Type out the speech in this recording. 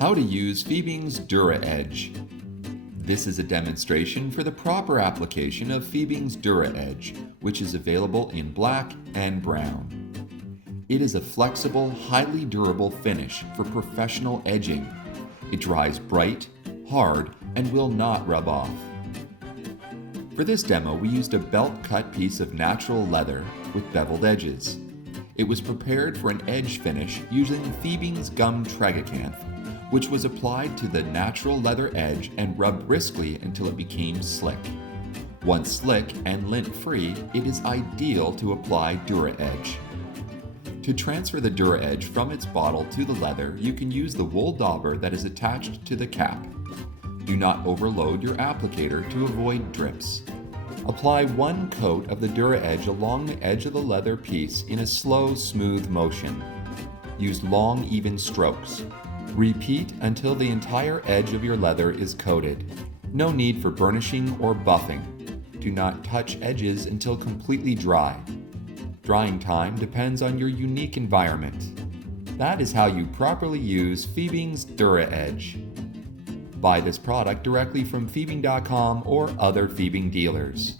How to use FIEBING'S Dura Edge. This is a demonstration for the proper application of FIEBING'S Dura Edge, which is available in black and brown. It is a flexible, highly durable finish for professional edging. It dries bright, hard, and will not rub off. For this demo, we used a belt-cut piece of natural leather with beveled edges. It was prepared for an edge finish using FIEBING'S gum tragacanth, which was applied to the natural leather edge and rubbed briskly until it became slick. Once slick and lint-free, it is ideal to apply Dura Edge. To transfer the Dura Edge from its bottle to the leather, you can use the wool dauber that is attached to the cap. Do not overload your applicator to avoid drips. Apply one coat of the Dura Edge along the edge of the leather piece in a slow, smooth motion. Use long, even strokes. Repeat until the entire edge of your leather is coated. No need for burnishing or buffing. Do not touch edges until completely dry. Drying time depends on your unique environment. That is how you properly use FIEBING'S Dura Edge. Buy this product directly from FIEBING.com or other FIEBING dealers.